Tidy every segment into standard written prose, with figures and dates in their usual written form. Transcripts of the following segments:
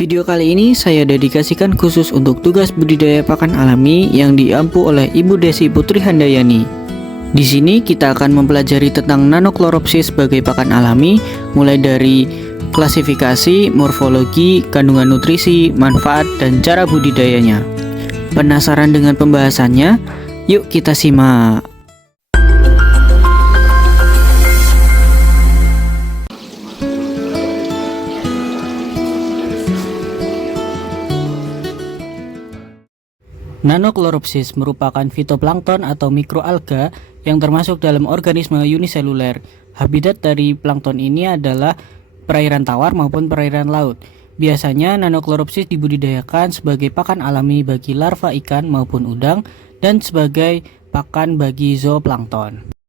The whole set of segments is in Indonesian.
Video kali ini saya dedikasikan khusus untuk tugas budidaya pakan alami yang diampu oleh Ibu Desi Putri Handayani. Di sini kita akan mempelajari tentang Nanochloropsis sebagai pakan alami, mulai dari klasifikasi, morfologi, kandungan nutrisi, manfaat, dan cara budidayanya. Penasaran dengan pembahasannya? Yuk kita simak. Nanochloropsis merupakan fitoplankton atau mikroalga yang termasuk dalam organisme uniseluler. Habitat dari plankton ini adalah perairan tawar maupun perairan laut. Biasanya Nanochloropsis dibudidayakan sebagai pakan alami bagi larva ikan maupun udang dan sebagai pakan bagi zooplankton.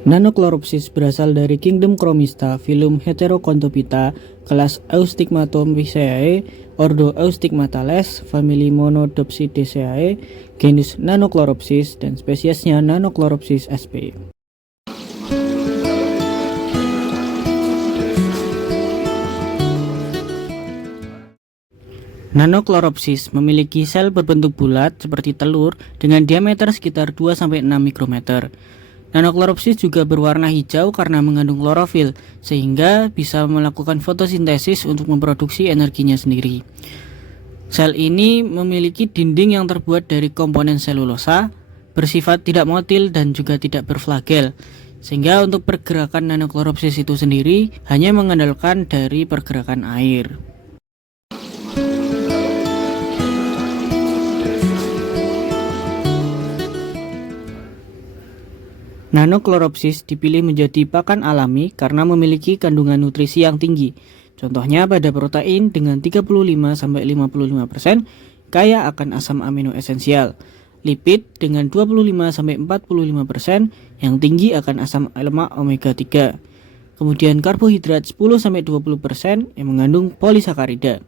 Nanochloropsis berasal dari kingdom Chromista, filum Heteroconthophyta, kelas Eustigmatomyceae, ordo Eustigmatales, famili Monodopsidaceae, genus Nanochloropsis, dan spesiesnya Nanochloropsis sp. Nanochloropsis memiliki sel berbentuk bulat seperti telur dengan diameter sekitar 2-6 mikrometer. Nanochloropsis juga berwarna hijau karena mengandung klorofil, sehingga bisa melakukan fotosintesis untuk memproduksi energinya sendiri. Sel ini memiliki dinding yang terbuat dari komponen selulosa, bersifat tidak motil dan juga tidak berflagel, sehingga untuk pergerakan Nanochloropsis itu sendiri hanya mengandalkan dari pergerakan air. Nanochloropsis dipilih menjadi pakan alami karena memiliki kandungan nutrisi yang tinggi. Contohnya pada protein dengan 35-55%, kaya akan asam amino esensial. Lipid dengan 25-45% yang tinggi akan asam lemak omega 3. Kemudian karbohidrat 10-20% yang mengandung polisakarida.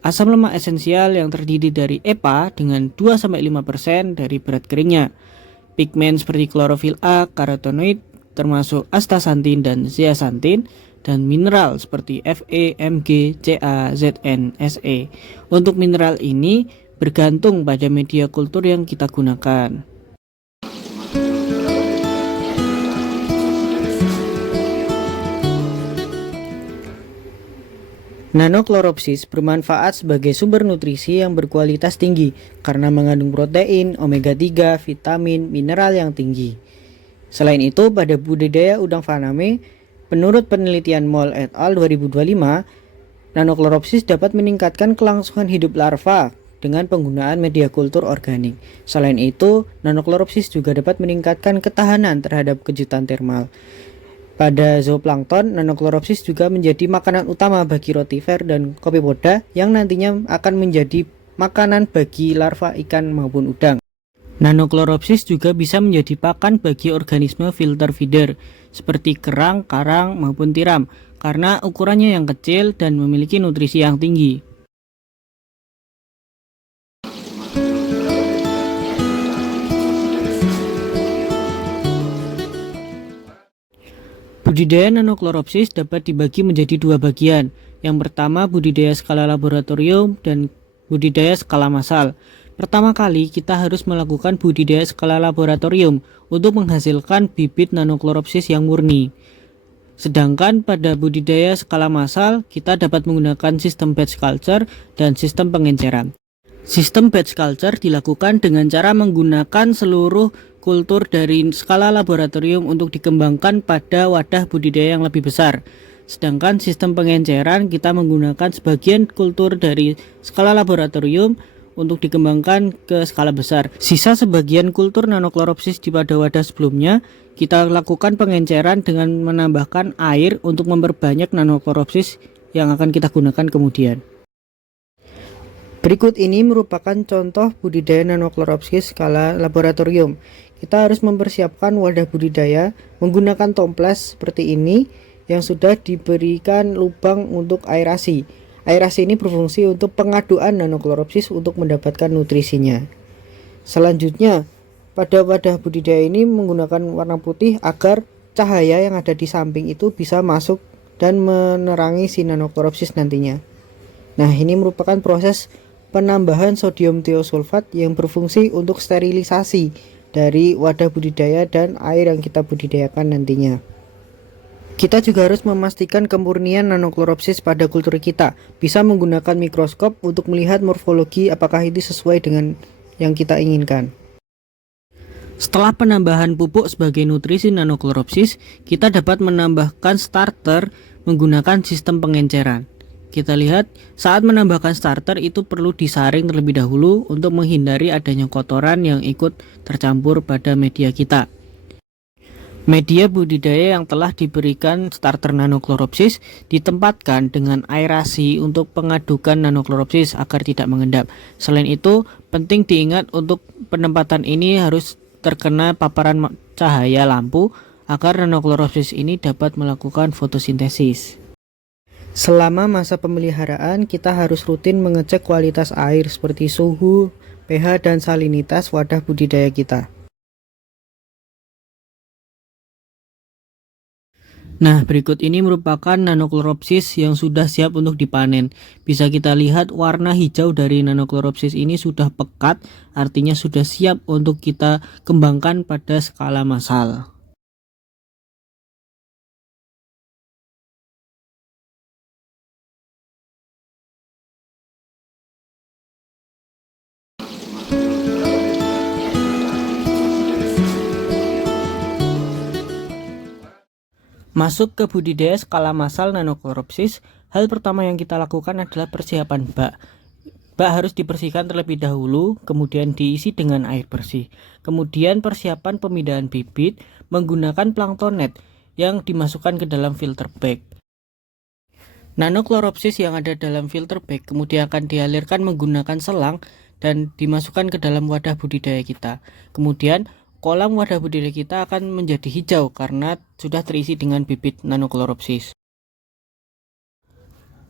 Asam lemak esensial yang terdiri dari EPA dengan 2-5% dari berat keringnya. Pigmen seperti klorofil A, karotenoid, termasuk astaxanthin dan zeaxanthin, dan mineral seperti Fe, Mg, Ca, Zn, Se. Untuk mineral ini bergantung pada media kultur yang kita gunakan. Nanochloropsis bermanfaat sebagai sumber nutrisi yang berkualitas tinggi karena mengandung protein, omega 3, vitamin, mineral yang tinggi. Selain itu, pada budidaya udang faname, menurut penelitian Moll et al. 2025, Nanochloropsis dapat meningkatkan kelangsungan hidup larva dengan penggunaan media kultur organik. Selain itu, Nanochloropsis juga dapat meningkatkan ketahanan terhadap kejutan termal. Pada zooplankton, Nanochloropsis juga menjadi makanan utama bagi rotifer dan copepoda yang nantinya akan menjadi makanan bagi larva ikan maupun udang. Nanochloropsis juga bisa menjadi pakan bagi organisme filter feeder seperti kerang, karang, maupun tiram karena ukurannya yang kecil dan memiliki nutrisi yang tinggi. Budidaya Nanochloropsis dapat dibagi menjadi dua bagian. Yang pertama budidaya skala laboratorium dan budidaya skala massal. Pertama kali kita harus melakukan budidaya skala laboratorium untuk menghasilkan bibit Nanochloropsis yang murni. Sedangkan pada budidaya skala massal kita dapat menggunakan sistem batch culture dan sistem pengenceran. Sistem batch culture dilakukan dengan cara menggunakan seluruh kultur dari skala laboratorium untuk dikembangkan pada wadah budidaya yang lebih besar. Sedangkan sistem pengenceran kita menggunakan sebagian kultur dari skala laboratorium untuk dikembangkan ke skala besar. Sisa sebagian kultur Nanochloropsis di pada wadah sebelumnya kita lakukan pengenceran dengan menambahkan air untuk memperbanyak Nanochloropsis yang akan kita gunakan kemudian. Berikut ini merupakan contoh budidaya Nanochloropsis skala laboratorium. Kita harus mempersiapkan wadah budidaya menggunakan toples seperti ini yang sudah diberikan lubang untuk aerasi. Aerasi ini berfungsi untuk pengaduan Nanochloropsis untuk mendapatkan nutrisinya. Selanjutnya, pada wadah budidaya ini menggunakan warna putih agar cahaya yang ada di samping itu bisa masuk dan menerangi si Nanochloropsis nantinya. Nah, ini merupakan proses penambahan sodium tiosulfat yang berfungsi untuk sterilisasi dari wadah budidaya dan air yang kita budidayakan nantinya. Kita juga harus memastikan kemurnian nanokloropsis pada kultur kita. Bisa menggunakan mikroskop untuk melihat morfologi apakah itu sesuai dengan yang kita inginkan. Setelah penambahan pupuk sebagai nutrisi nanokloropsis, kita dapat menambahkan starter menggunakan sistem pengenceran. Kita lihat saat menambahkan starter itu perlu disaring terlebih dahulu untuk menghindari adanya kotoran yang ikut tercampur pada media kita. Media budidaya yang telah diberikan starter nanokloropsis ditempatkan dengan aerasi untuk pengadukan nanokloropsis agar tidak mengendap. Selain itu, penting diingat untuk penempatan ini harus terkena paparan cahaya lampu agar nanokloropsis ini dapat melakukan fotosintesis. Selama masa pemeliharaan, kita harus rutin mengecek kualitas air seperti suhu, pH, dan salinitas wadah budidaya kita. Nah, berikut ini merupakan nanokloropsis yang sudah siap untuk dipanen. Bisa kita lihat warna hijau dari nanokloropsis ini sudah pekat, artinya sudah siap untuk kita kembangkan pada skala massal. Masuk ke budidaya skala massal nanokloropsis, hal pertama yang kita lakukan adalah persiapan bak. Bak harus dibersihkan terlebih dahulu, kemudian diisi dengan air bersih. Kemudian persiapan pemindahan bibit menggunakan plankton net yang dimasukkan ke dalam filter bag. Nanokloropsis yang ada dalam filter bag kemudian akan dialirkan menggunakan selang dan dimasukkan ke dalam wadah budidaya kita. Kemudian kolam wadah budidaya kita akan menjadi hijau karena sudah terisi dengan bibit nanokloropsis.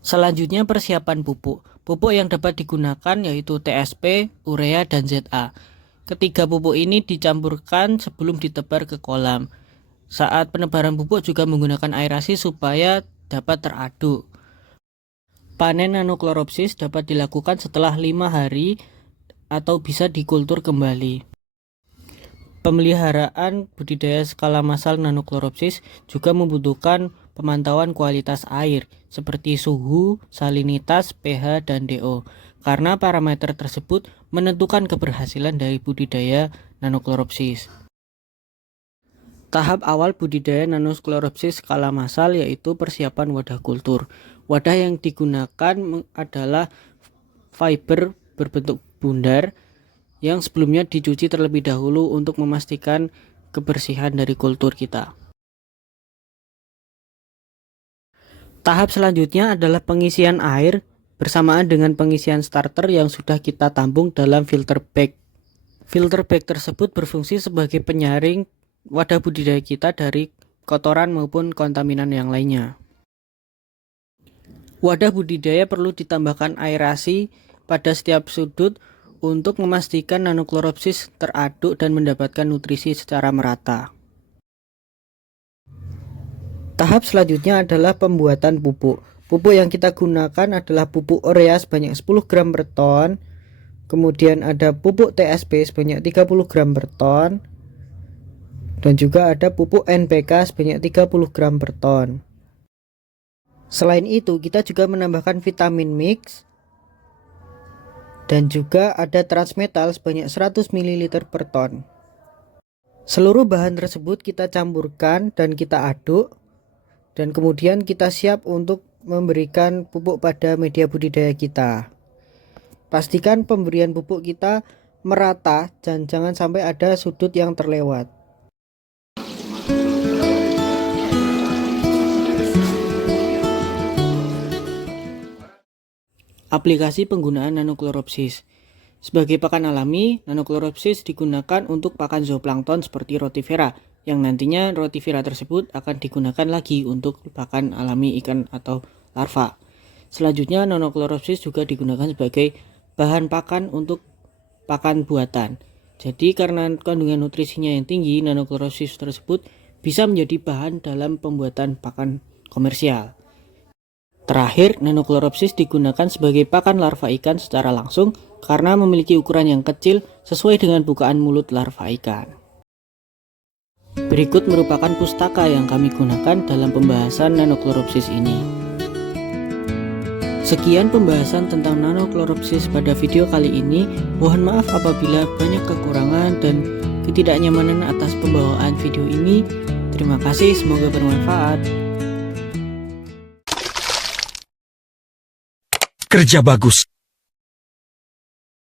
Selanjutnya persiapan pupuk. Pupuk yang dapat digunakan yaitu TSP, urea, dan ZA. Ketiga pupuk ini dicampurkan sebelum ditebar ke kolam. Saat penebaran pupuk juga menggunakan aerasi supaya dapat teraduk. Panen nanokloropsis dapat dilakukan setelah 5 hari atau bisa dikultur kembali. Pemeliharaan budidaya skala massal nanokloropsis juga membutuhkan pemantauan kualitas air seperti suhu, salinitas, pH, dan DO. Karena parameter tersebut menentukan keberhasilan dari budidaya nanokloropsis. Tahap awal budidaya nanokloropsis skala massal yaitu persiapan wadah kultur. Wadah yang digunakan adalah fiber berbentuk bundar yang sebelumnya dicuci terlebih dahulu untuk memastikan kebersihan dari kultur kita. Tahap selanjutnya adalah pengisian air bersamaan dengan pengisian starter yang sudah kita tampung dalam filter bag. Filter bag tersebut berfungsi sebagai penyaring wadah budidaya kita dari kotoran maupun kontaminan yang lainnya. Wadah budidaya perlu ditambahkan aerasi pada setiap sudut untuk memastikan nanokloropsis teraduk dan mendapatkan nutrisi secara merata. Tahap selanjutnya adalah pembuatan pupuk. Pupuk yang kita gunakan adalah pupuk urea sebanyak 10 gram per ton. Kemudian ada pupuk TSP sebanyak 30 gram per ton. Dan juga ada pupuk NPK sebanyak 30 gram per ton. Selain itu, kita juga menambahkan vitamin mix. Dan juga ada transmetal sebanyak 100 ml per ton. Seluruh bahan tersebut kita campurkan dan kita aduk. Dan kemudian kita siap untuk memberikan pupuk pada media budidaya kita. Pastikan pemberian pupuk kita merata dan jangan sampai ada sudut yang terlewat. Aplikasi penggunaan nanokloropsis. Sebagai pakan alami, nanokloropsis digunakan untuk pakan zooplankton seperti rotifera, yang nantinya rotifera tersebut akan digunakan lagi untuk pakan alami ikan atau larva. Selanjutnya, nanokloropsis juga digunakan sebagai bahan pakan untuk pakan buatan. Jadi karena kandungan nutrisinya yang tinggi, nanokloropsis tersebut bisa menjadi bahan dalam pembuatan pakan komersial. Terakhir, Nanochloropsis digunakan sebagai pakan larva ikan secara langsung karena memiliki ukuran yang kecil sesuai dengan bukaan mulut larva ikan. Berikut merupakan pustaka yang kami gunakan dalam pembahasan Nanochloropsis ini. Sekian pembahasan tentang Nanochloropsis pada video kali ini. Mohon maaf apabila banyak kekurangan dan ketidaknyamanan atas pembawaan video ini. Terima kasih, semoga bermanfaat. Kerja bagus.